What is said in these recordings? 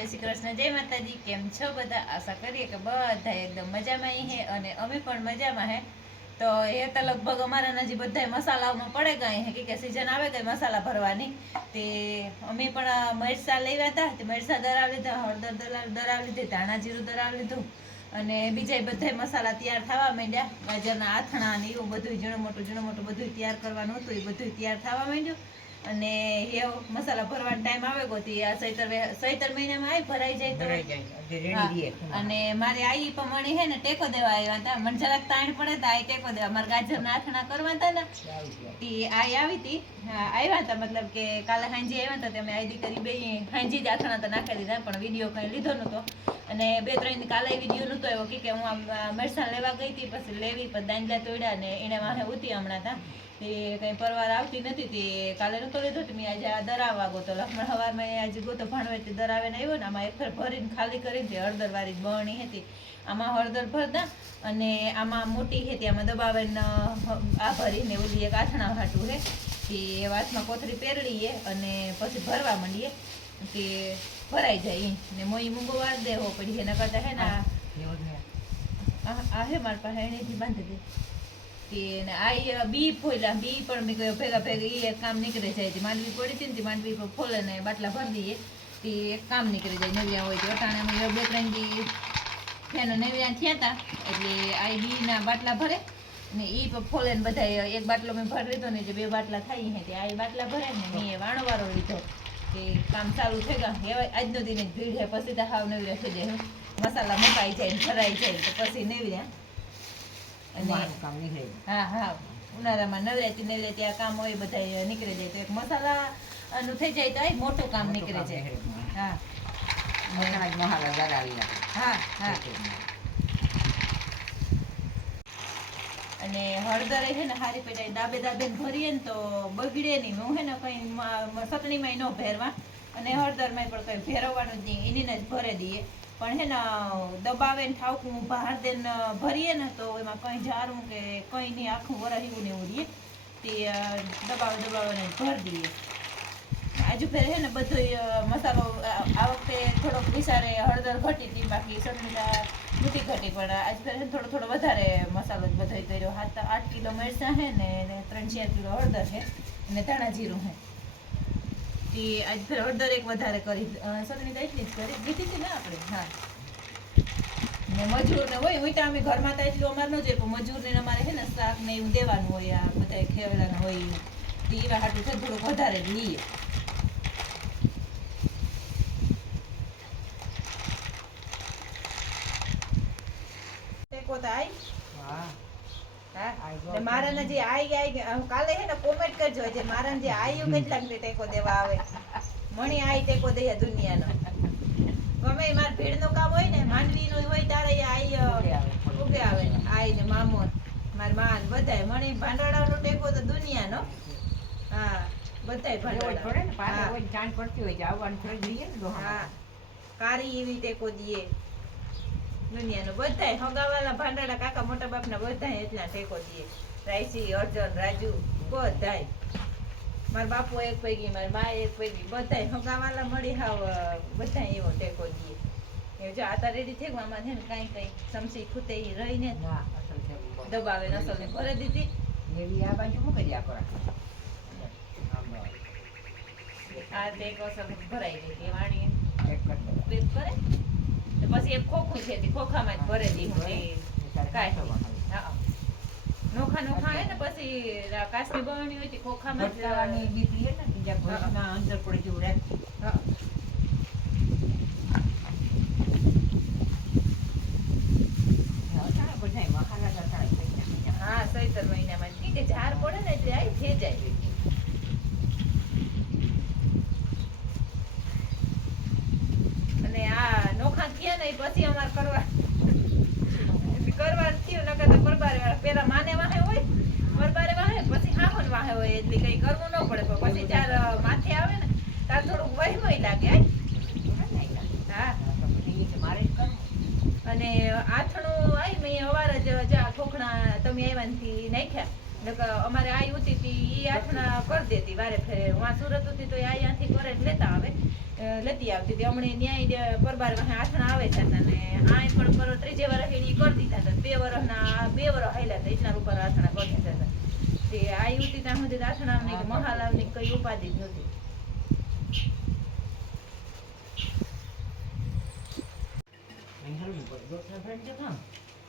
જય શ્રી કૃષ્ણ, જય માતાજી, કેમ છો બધા? આશા કરીએ કે બધા એકદમ મજામાં અહીં હે અને અમે પણ મજામાં હે. તો એ તો લગભગ અમારા નજી બધા મસાલાઓમાં પડે ગયા હે કે સીઝન આવે કે મસાલા ભરવાની. તે અમે પણ મરચાં લેવા હતા તે મરચાં દરાવી લીધા, હળદર દરા- દરાવી લીધી, ધાણા જીરું દરાવી લીધું. અને બીજા બધા મસાલા તૈયાર થવા માંડ્યા. ગાજરના આથણા ને એવું બધું ઝીણું મોટું ઝીણું મોટું બધું તૈયાર કરવાનું હતું, એ બધું તૈયાર થવા માંડ્યું. અને એ મસાલા ભરવાનો ટાઈમ આવે ગોતી આ સૈતર સૈતર મહિનામાં આય ભરાઈ જાય તો અને મારે આઈ પ્રમાણે હે ને ટેકો દેવા આવ્યા હતા. મને જરાક તાણ પડે તો આઈ ટેકો દેવા. મારા ગાજરના આથણા કરવા હતા ને ઈ આઈ આવી હતી. આવ્યા હતા મતલબ કે કાલે હાંજી આવ્યા હતા અમે આઈ દીકરી બે હાંજી જ આથણા તો નાખી દીધા પણ વીડિયો કઈ લીધો નતો અને બે ત્રણ કાલે વીડિયો નતો એવો કે કે હું આમ આ લેવા ગઈ હતી પછી લેવી પછી દાંડલા તોડ્યા ને એને વાહે ઉતી હમણાં તા તે કઈ પરવાર આવતી નથી તે કાલે નતો લીધો તો મેં આજે આ દરાવા ગોતો લખમણ હવારમાં આજે ગોતો ભાણવે તે દરાવે આવ્યો ને આમાં એક ફેર ભરીને ખાલી કરીને તે હળદર વાળી બરણી હતી. આમાં હળદર ભરતા અને આમાં મોટી હતી આમાં દબાવીને આ ભરીને ઓલી એક આથણા હાટું હે કે વાતમાં કોથળી પહેરડીએ અને પછી ભરવા માંડીએ. કે ભરાઈ જાય. ને મોઈ મૂંગો વાર દેવો પડી એના કરતા હે ને આ હે મારા પાસે એનેથી બાંધી દે. કે આ બી ફોલ્યા બી પણ મેં કહ્યું ભેગા ભેગા એ કામ નીકળી જાય. તે માંડવી પડી હતી ને તે માંડવી પર ફોલે ને બાટલા ભરી દઈએ, તે એક કામ નીકળી જાય. નવ્યા હોય તો અટાણે અમે બે ત્રણ દી ફેનો નવ્યા થયા હતા, એટલે આ બીના બાટલા ભરે ને એ ફોલે ને બધા એક બાટલો મેં ભરી લીધો ને જે બે બાટલા થાય હે. તે આ બાટલા ભરે ને મેં વાણો વાળો લીધો કે કામ સારું ગયા. હવે આજનો દિને ભીડ છે પછી તો હાવ નવી રાખી જાય. મસાલા મુકાઈ જાય ભરાઈ જાય તો પછી નવર્યા અને હા હા. ઉનાળામાં નવરાતી નવરાતી આ કામ હોય બધા નીકળી જાય. તો એક મસાલા નું થઈ જાય તો આ મોટું કામ નીકળી જાય. હા. હા હા. અને હળદર છે ને હારી પેટાઈ દાબે દાબે ભરીએ ને તો બગડે નહીં. હું હે ને કઈ સતણીમાં ન ભેરવા. અને હળદરમાં પણ કઈ ભેરવવાનું જ નહીં. એની જ ભરે દઈએ. પણ હે ને, દબાવે ને ઠાવકું બહાર દે ભરીએ ને, તો એમાં કંઈ જારું કે કંઈ નહીં, આખું વરસ ને એવું રહીએ તે દબાવે દબાવે ભરી દઈએ. આજુ ફેર હે ને બધો મસાલો આ વખતે થોડોક વિચારે હળદર ઘટી હતી, બાકી સટમીટા નથી ઘટી, પણ આજ ફેર થોડો થોડો વધારે મસાલો જ બધો કર્યો. હાથ, આઠ કિલો મરચાં છે ને ને ત્રણ, ચાર કિલો હળદર છે અને ધાણા જીરું છે તે આજ ફેર હળદર એક વધારે કરી સટમીટા એટલી જ કરી દીધી હતી ને આપણે હા ને મજૂર ને હોય હોય તો અમે ઘરમાં તો એટલું અમારે ન જોઈએ પણ મજૂર ને અમારે છે ને શાક ને એવું દેવાનું હોય આ બધા ખેવડાના હોય ઈ. તે એવા હાટું છે થોડુંક વધારે જ લઈએ ટેકો તો આઈ હા આઈ ગયો. ને મારાને જે આઈ આઈ અ, કાલે હે ને કોમેન્ટ કરજો. જે મારાને જે આયુ કેટલાક ને ટેકો દેવા આવે. મણી આઈ ટેકો દે દુનિયાનો. ગમે માર ભીડનું કામ હોય ને માંડવીનું હોય તારે આઈ ઉગે આવે આઈ ને મામો માર માન બધાય. મણી ભાંડાળાનો ટેકો તો દુનિયાનો. હા બધાય જ પડે ને, પાછળ હોય જાણ પડતી હોય આવવાનું ને હા. કારી એવી ટેકો દીએ દુનિયાનો બધાય હગાવાલા ભાંડાડા કાકા મોટા બાપના બધાય એટલા ટેકો દીએ રાયસી અર્જન રાજુ બધાય. મારા બાપુ એક પૈકી મારી મા એક પૈકી બધાય હગાવાલા મળી હાવ બધાય એવો ટેકો દઈએ. એ જો આતા રેડી થઈ આમાં છે ને કાંઈ કંઈ સમસી ખૂટે એ રહીને એવું દબાવે નસલને ભરી દીધી. એવી આ બાજુ મૂકી દે આ કોરા. આ ટેકો એક ભરાઈ ગઈ વાણી. પેક કરે? પછી એક ખોખું છે તે ખોખામાં જ ભરે દી હું કાંઈ હા. નોખા નોખા હે ને પછી આ બવાની હોય તે ખોખામાં જ બીક લે ને બીજા ભોજમાં અંદર પડી જેવું રહે. હા. હા સૈતર મહિનામાં કે ઝાર પડે ને એટલે આવી થઈ જાય અને આ નોખા અમારે આથણું આવી મેં અવાર જ જા ખોખણા તમે આવ્યા નથી નાખ્યા અમારે આઈ ઉતી હતી એ આઠણા કરી દેતી વારે ફેરે. સુરત ઉતી તો એ આયાથી કરે લેતા લેતી આવતી. હતી હમણે ન્યાય પરબાર વાહે આઠણા આવે છે ને આય પણ પર ત્રીજે વર્ષ એની કરી દીધા હતા બે વર્ષના બે વર્ષ હાલ્યા હતા એટલા ઉપર આઠણા કરી દીધા હતા તે આ યુવતી ત્યાં સુધી આઠણાની કે મહાલાવની કઈ ઉપાધિ જ નહોતી.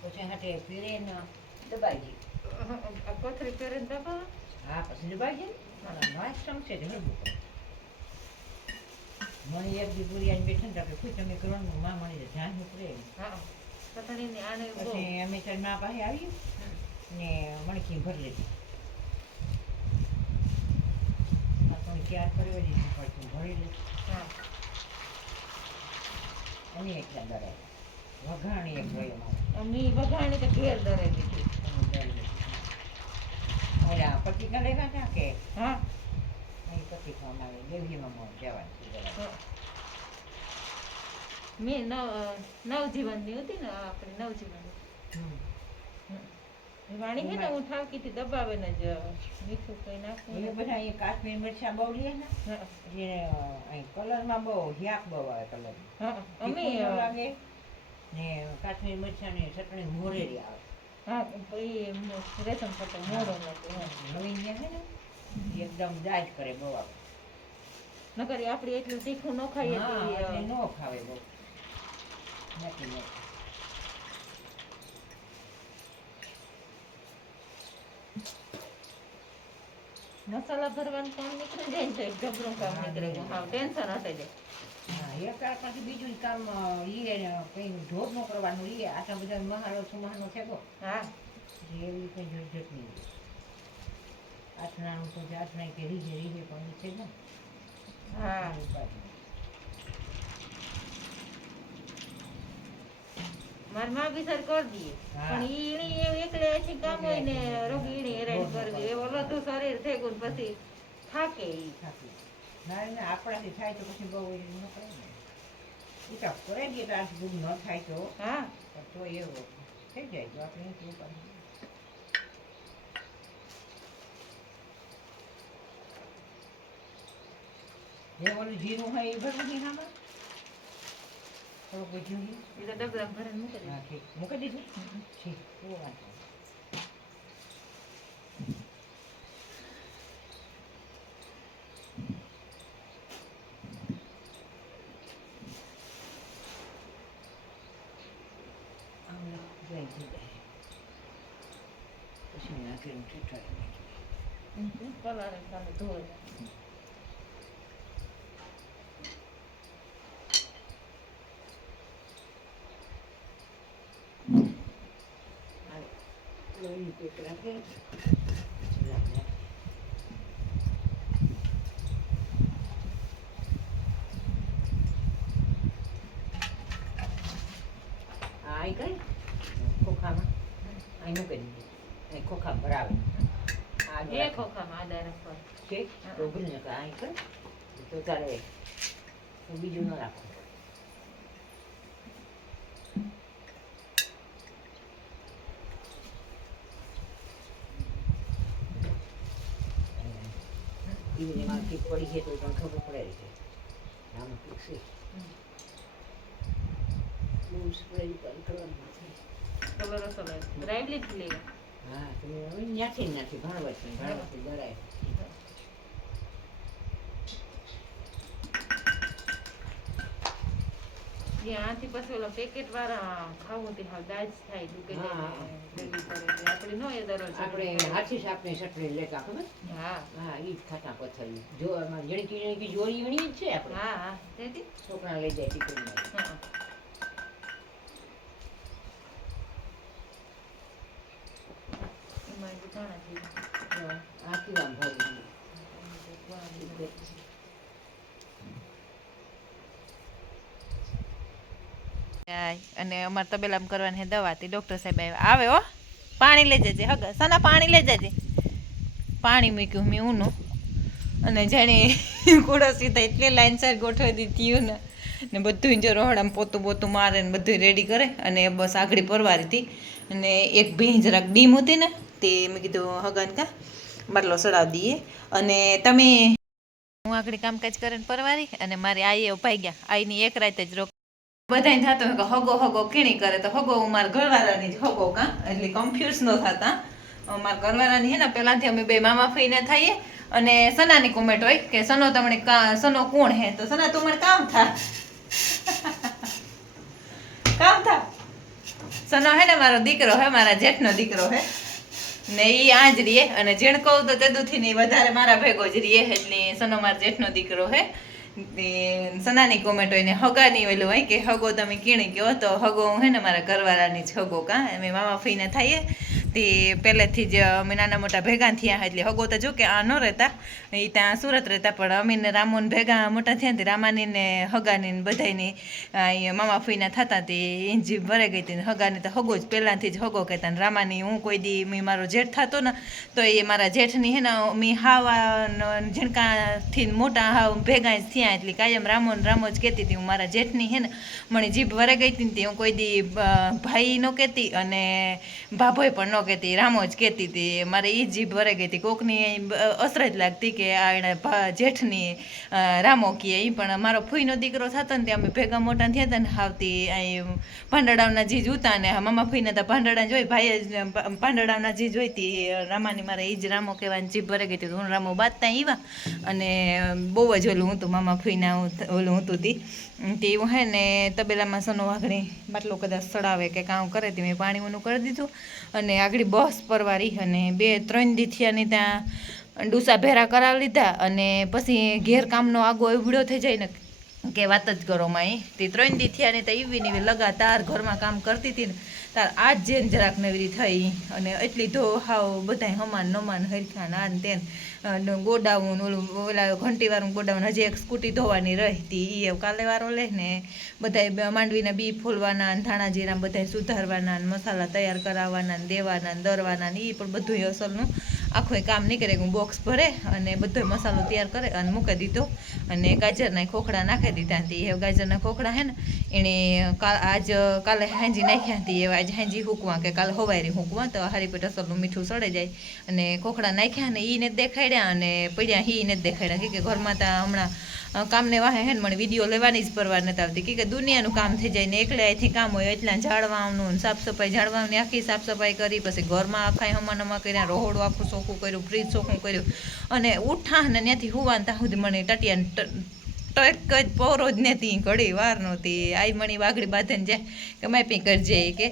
પછી હાથે પીળે ને દબાઈ ગઈ. પથરી કોથળી પહેરીને હા, પછી દબાઈ ગઈ. મારા નાશ હળવું પડે. મણી એક દી પૂરી આઈને બેઠા ને આપણે પૂછ્યું, તમે કરવાનું? માં મણી ધ્યાન ઉપડે એમ. હા. પતણીની આને બહુ પછી અમે તારી મા પાસે આવ્યું ને મણકી ભરી લીધી આ ક્યાર કરી દીધી પડતું ભરી લીધી હા. એકલા દરે વઘાણી એક મારે અમી વઘાણી તો ઘેર દરે લીધી. ઓલા કે? હા. અહીં પતિકા અમારે દેવીમાં મોં જવાનું મેં નવ નવજીવનની હતી ને આ નવજીવન વાણી છે ને હું ઠાવકીથી દબાવે ને જ મીઠું કઈ નાખું એ બધા અહીં કાશ્મીર મરચા બહુ લે ને એટલે અહીં કલરમાં બહુ બહુ આવે કલર હા અમે લાગે ને કાશ્મીર મરચાની ચટણી મોરેલી આવે હા એ રેશમ પટ્ટો મોડો નહોતો હા. નવીન છે ને એકદમ જાય કરે બહુ નકર આપણે એટલું તીખું ન ખાઈએ તો ન ખાવે બહુ. નથી. મસાલા ભરવાનું કામ નીકળી જાય તો એક જબરું કામ નીકળે. હા ટેન્શન હશે જાય હા, એક પછી બીજું કામ ઈ કંઈ ઢોર નો કરવાનું ઈ આટલા બધા મહારો સુમાનો છે હા. એવી કઈ ઝંઝટ નહીં. આથણાનું તો આથણાય કે રીહે રીહે પણ છે ને. હા. બાજુ. બી સર કરી દઈએ. પણ ઈણી એકલે એથી કામ હોય ને રોગી ઈણી હેરાન કરવી. શરીર થઈ ગયું પછી થાકે ઈ. ના ના આપણાથી થાય તો પછી બહુ એ ન કરે ને. તો કરે ગુમ ન થાય તો. હા. તો એવો થઈ જાય તો આપણે શું? જે ઓલું જીરું હોય એ ભરવું નહીં આમાં થોડુંક નહીં? એ તો ડબલા ભરીને મૂકી દે હા ઠીક મૂકી દીધું ઠીક બહુ વાંધો નહીં. આમ જોઈ દીધા. પછી નાખીને ઠીઠવાઈ નાખી. પલાળે ખાલી ધોઈ લોહી પેટ રાખે પછી લાગે. આ આઈ ગઈ ખોખામાં અહીં મૂકી દીધી ખોખા ભરાવે આ એ ખોખામાં આદા રાખવા છે? તો ભૂલને કે અહીં કર. તો તારે બીજું ન રાખો. એમાં કીક પડી છે તો પણ ખબર પડે છે. આમાં કીક છે. બહુ સ્પ્રે કરવાનું નથી કલર અસલ જ લેવા હા તમે હવે ત્યાંથી નથી ભાણવડથી ભાણવડથી ડરાય. જે આથી પછી ઓલા પેકેટ વાળા ખાવું તે હાલ દાજ થાય દુકે. ભેગી આપણે નો એ દરરોજ આપણે હાથી શાકની ચટણી લેતા ખબર? હા. હા ઈ ખાતા પથરી. જો એમાં જણકી જણકી જોરી વણી છે આપણે. હા હા. તેથી? છોકરા લઈ જાય ટિફિનમાં. હા. એમાં દુકાન જીરું. આખી આમ ભરી અને અમારે તબેલામ કરવાની દવા હતી. ડૉક્ટર સાહેબ આવે હો. પાણી લઈ જજે. હગ, સના, પાણી લઈ જજે. પાણી મૂક્યું મેં ઊનું. અને જાણે કુડો સીધા એટલે લાઈન સર ગોઠવી દીધી ને. ને બધું જો રોહડામાં પોતું પોતું મારે ને બધું રેડી કરે. અને બસ આગળ પરવારી હતી. અને એક ભીં જરાક ડીમ હતી ને, તે મેં કીધું હગન કા, બાટલો સડાવી દઈએ. અને તમે હું આગળ કામકાજ કરીને પરવારી અને મારી આઈ એવું ભાઈ ગયા. આઈની એક રાતે જ રોક બધાને થતો કે હગો હગો કેણી કરે તો હગો મારા ઘરવાળાની જ હગો કા? એટલે કન્ફ્યુઝ ન થતા. મારા ઘરવાળાની હે ને, પહેલાંથી અમે બે મામા ફઈને થઈએ. અને સનાની કોમેન્ટ હોય કે સનો તમને સનો કોણ હે? તો સના તું કામ થા. કામ થા. સનો હે ને, મારો દીકરો હે, મારા જેઠનો દીકરો હે. ને ઈ આ જ રીએ. અને જેણ કહું તો તેદુથી ની વધારે મારા ભેગો જ રીએ. એટલે સનો મારા જેઠનો દીકરો હે. સનાની કોમેન્ટ હોય ને હગાની ઓલું હોય કે હગો તમે કીણી કહો તો હગો હે ને મારા ઘરવાળાની જ હગો કા અમે મામા ફઈને થઈએ. તે પહેલેથી જ અમે નાના મોટા ભેગા થયા એટલે હગો તો જો કે આ ન રહેતા. એ ત્યાં સુરત રહેતા, પણ અમે રામોને ભેગા મોટા થયા ને રામાની ને હગાની બધાની મામા ફઈના થતા તે ઇંજી ભરાઈ ગઈ હતી હગાની તો હગો જ પહેલાંથી જ હગો કહેતા ને રામાની, હું કોઈ દી મેં મારો જેઠ થતો ને, તો એ મારા જેઠની હે ને મેં હાવા ઝીણકાથી મોટા હાવ ભેગા જ થયા, એટલે કાયમ રામો ને રામો જ કહેતી હતી, હું મારા જેઠની હે ને મને જીભ વરે ગઈ હતી ને તે હું કોઈ દી ભાઈ ન કહેતી અને ભાભોય પણ ન કહેતી રામો જ કહેતી હતી. મારે એ જીભ ભરાઈ ગઈ હતી. કોકની અસર જ લાગતી કે આ એણે જેઠની રામો કીએ એ પણ મારો ફૂઈનો દીકરો થતો ને તે અમે ભેગા મોટા થયા હતા ને હાવતી અહીં ભાંડડાવના જીજ ઉતા ને મામા ફૂઈને તો ભાંડડા જોઈ, ભાઈ જ ભાંડડાવના જીજ જોઈતી રામાની મારે એ જ રામો કહેવાની જીભ ભરાઈ ગઈ હતી. હું રામો બાંધતા આવ્યા અને બહુ જ ઓલું હું તો મામા ફૂઈના ઓલું હતું તી. તે એવું હે ને તબેલામાં સનો વાઘણી, બાટલો કદાચ સડાવે કે કામ કરે તે મેં પાણી ઓનું કરી દીધું અને આગળ બસ પરવારી અને બે ત્રણ દીથિયાની ત્યાં ડૂસા ભેરા કરાવી લીધા અને પછી ઘેરકામનો આગો એવડો થઈ જાય ને કે વાત જ કરો માં તે ત્રણ દી થયા ને તો એવી ને લગાતાર ઘરમાં કામ કરતી હતી ને, તાર આજ જેન જરાક નવરી થઈ અને એટલી ધો હાવ બધાય હમાન નમાન હરખા ને ને તેન. ગોડાઉન, ઓલું ઓલા ઘંટીવાળું ગોડાઉન, હજી એક સ્કૂટી ધોવાની રહેતી એ કાલે વારો લે ને, બધાય માંડવીના બી ફોલવાના ને ધાણાજીના બધાય સુધારવાના ને મસાલા તૈયાર કરાવવાના ને દેવાના ને દરવાના ને એ પણ બધું અસલનું આખું કામ નીકળે હું બોક્સ ભરે અને બધો મસાલો તૈયાર કરે અને મૂકી દીધો. અને ગાજરના ખોખડા નાખી દીધા હતી. એ ગાજરના ખોખડા હે ને એણે આજ, કાલે હાંજી નાખ્યા હતી. એવા આજ હાંજી હૂકવા કે કાલે હવારી હૂકવા. તો હારી પેટ અસલનું મીઠું સડે જાય. અને ખોખડા નાખ્યા ને એને દેખાડ્યા અને પડ્યા હી ને જ દેખાડ્યા કે ઘરમાં તો હમણાં કામને વાહે હે ને, મને વીડિયો લેવાની જ પરવા નથી આવતી. કે દુનિયાનું કામ થઈ જાય ને એકલે અહીંથી કામ હોય એટલા જાળવાનું ને સાફ સફાઈ જાળવાની, આખી સાફ સફાઈ કરી, પછી ઘરમાં આખા હમા નમા કર્યા, રોહોડું આખું ચોખ્ખું કર્યું ફ્રીજ ચોખ્ખું કર્યું. અને ઉઠા ને ત્યાંથી હુવાન ત્યાં સુધી મને ટટિયા ટક જ પોરો જ નથી, ઘડી વાર નહોતી આઈ મણી વાઘડી બાંધીને જાય કે માપી કરજે કે.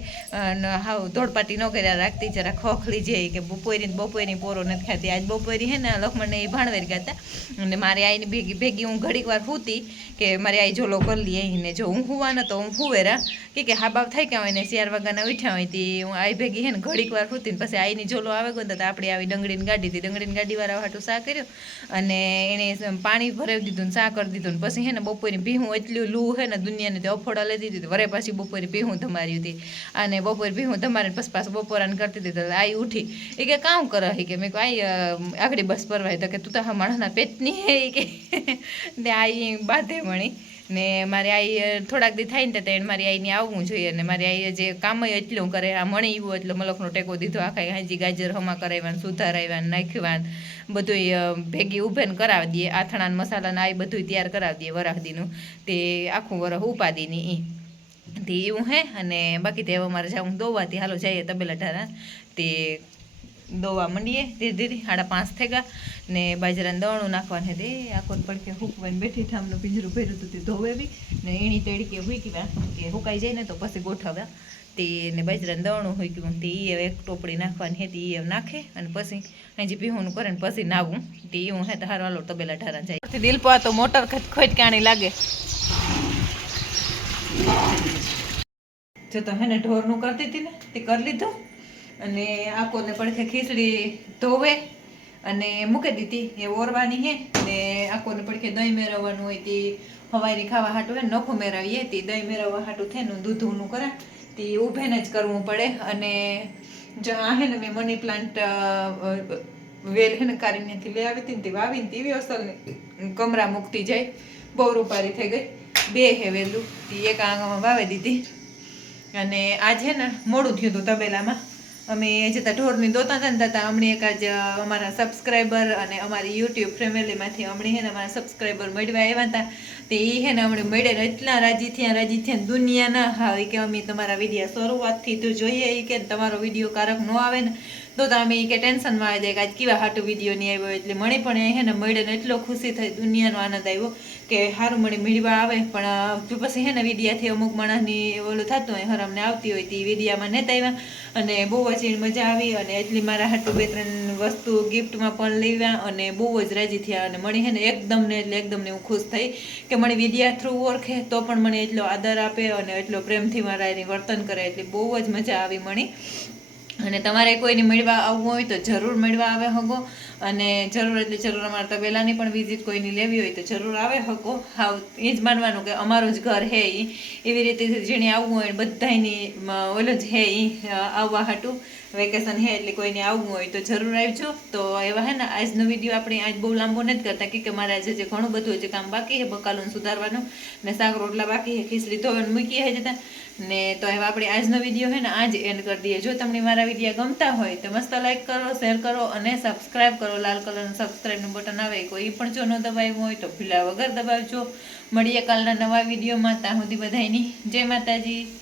હાવ ધોળપાટી ન કર્યા રાખતી જરા ખોખલી જાય કે બપોરી બપોરી પોરો નથી ખાતી. આજ બપોરી હે ને લખમણને એ ભાણવેર ગયા હતા અને મારી આઈની ભેગી ભેગી હું ઘડીક વાર ફૂતી કે મારી આઈ ઝોલો કરી લઈએ ને જો હું હુવા તો હું હુવેરા. કે કે હા બાપ થાય કે હોય ને ચાર વાગ્યાના ઉઠ્યા હોય તી. હું આઈ ભેગી હે ને ઘડીક વાર ને પછી આઈની ઝોલો આવે ગયો તો આપણે આવી ડંગળીની ગાડી હતી ડંગળીની ગાડીવાળા હાટું સા કર્યું. અને એણે પાણી ભરાવી દીધું ને સા કરી દીધું. ને પછી હે ને બપોરે ભીહું એટલું લૂ હે ને દુનિયાને તે અફોડા લઈ દીધી વરે પાછી બપોરે ભીહું ધમારી હતી. અને બપોરે ભીહું ધમારીને પછી પાછું બપોરાને કરતી હતી. આઈ ઉઠી. એ કે કામ કરે હે કે. મેં કહું આઈ આગળ બસ પરવાય તો કે, તું તો માણસના પેટની હે. કે, ને આઈ બાંધે મણી. ને મારી આઈ થોડાક દી થાય ને તો એને મારી આઈને આવવું જોઈએ અને મારી આઈએ જે કામ એટલું કરે, આ મણી એવું એટલે મલકનો ટેકો દીધો, આખા હાજી ગાજર હમા કરાવ્યા ને સુધારાવ્યા ને નાખ્યા બધું ભેગી ઉભેન કરાવી દઈએ, આથણા મસાલાને મસાલા ને આ બધું તૈયાર કરાવી દઈએ વરાહદીનું તે આખું વરહ ઉપાદીની એ તે એવું હે, અને બાકી તે હવે મારે જાઉં દોવાથી હાલો જઈએ તબેલા ઢારા તે દોવા માંડીએ, ધીરે ધીરે સાડા પાંચ થઈ ગયા. ને બાજરાને દવાણું નાખવાનું દે તે આખો પડકે હુકવાઈને બેઠી ઠામનું પિંજરું ભર્યું હતું, તે ધોવેવી ને એની તેડકે હુકી કે હુકાઈ જાય ને તો પછી ગોઠવ્યા. તે ને બાજરાને દવણું હુક્યું તે એ એક ટોપડી નાખવાની હતી એ નાખે અને પછી હજી પીવાનું કરે ને પછી નાવું તે એવું હે તો હારો તબેલા ઠારા જાય. દિલ પા તો મોટર ખોટ કાણી લાગે. જો તો હે ને ઢોરનું કરતી હતી ને, તે કરી લીધું. અને આકોને પડખે ખીચડી ધોવે અને મૂકી દીધી, એ ઓરવાની હે. ને આકોને પડખે દહીં મેળવવાનું હોય તે હવાઈની ખાવા હાટું હે, નખો મેળવીએ. તે દહીં મેળવવા હાટું થેનું દૂધનું કરા. તે ઊભેને જ કરવું પડે. અને જો આ હે ને મેં મની પ્લાન્ટ વેલ હે ને કારીનેથી લઈ આવી હતી ને તે વાવીને તેવી અસલ કમરા મૂકતી જાય. બહુ રૂપારી થઈ ગઈ. બે હે વેલું. તે એક આંગમાં વાવી દીધી. અને આજે ને મોડું થયું હતું તબેલામાં. અમે જતા ઢોરની દોતા હતા ને તતા હમણાં એક આજ અમારા સબસ્ક્રાઈબર અને અમારી યુટ્યુબ ફેમિલીમાંથી હમણાં હે ને અમારા સબસ્ક્રાઈબર મળવા આવ્યા હતા. તે એ હે ને હમણાં મળે એટલા રાજી થયા રાજી થયા દુનિયા ના હાવી કે અમે તમારા વિડીયા શરૂઆતથી તો જોઈએ કે તમારો વીડિયો કારક ન આવે ને. તો તમે કે ટેન્શનમાં આવી જાય કે આજ કેવા હાટું વીડિયો નહીં આવ્યો એટલે મને પણ હે ને એટલો ખુશી થઈ, દુનિયાનો આનંદ આવ્યો કે સારું મને મેળવા આવે. પણ જો પછી હે ને વિડીયાથી અમુક માણસની ઓલું થતું હોય હરમને આવતી હોય, તે વિડીયામાં નહોતા આવ્યા અને બહુ જ મજા આવી અને એટલી મારા હાટું બે ત્રણ વસ્તુ ગિફ્ટમાં પણ લેવા અને બહુ જ રાજી થયા અને મળી હે ને એકદમ ને એટલે એકદમ ને હું ખુશ થઈ કે મને વિડીયા થ્રુ ઓળખે તો પણ મને એટલો આદર આપે અને એટલો પ્રેમથી મારા એની વર્તન કરે, એટલે બહુ જ મજા આવી મળી અને તમારે કોઈને મળવા આવવું હોય તો જરૂર મળવા આવે હકો અને જરૂર એટલે જરૂર અમારે તબેલાની પણ વિઝિટ કોઈની લેવી હોય તો જરૂર આવે હકો હાવ એ જ માનવાનું કે અમારું જ ઘર હે ઈ. એવી રીતે જેણે આવવું હોય બધાની ઓલો જ હે એ આવવા હાટું. વેકેશન હે એટલે કોઈને આવવું હોય તો જરૂર આવજો. તો એવા હે ને, આજનો વીડિયો આપણે આજ બહુ લાંબો નથી કરતા કે મારે આજે જે ઘણું બધું હજી કામ બાકી છે બકાલું સુધારવાનું, ને શાક રોટલા બાકી છે, ખીચડી ધોવાનું મૂકી હે જતા. ને તો હવે આપણે આજનો વીડિયો છે ને, આજ એન્ડ કરી દઈએ. જો તમને મારા વીડિયો ગમતા હોય તો મસ્ત લાઈક કરો શેર કરો અને સબસ્ક્રાઇબ કરો. લાલ કલરનું સબસ્ક્રાઈબનું બટન આવે, કોઈ પણ જો ન દબાવ્યું હોય તો ભીલા વગર દબાવજો. મળીએ કાલના નવા વિડીયોમાં, ત્યાં સુધી બધાની જય માતાજી.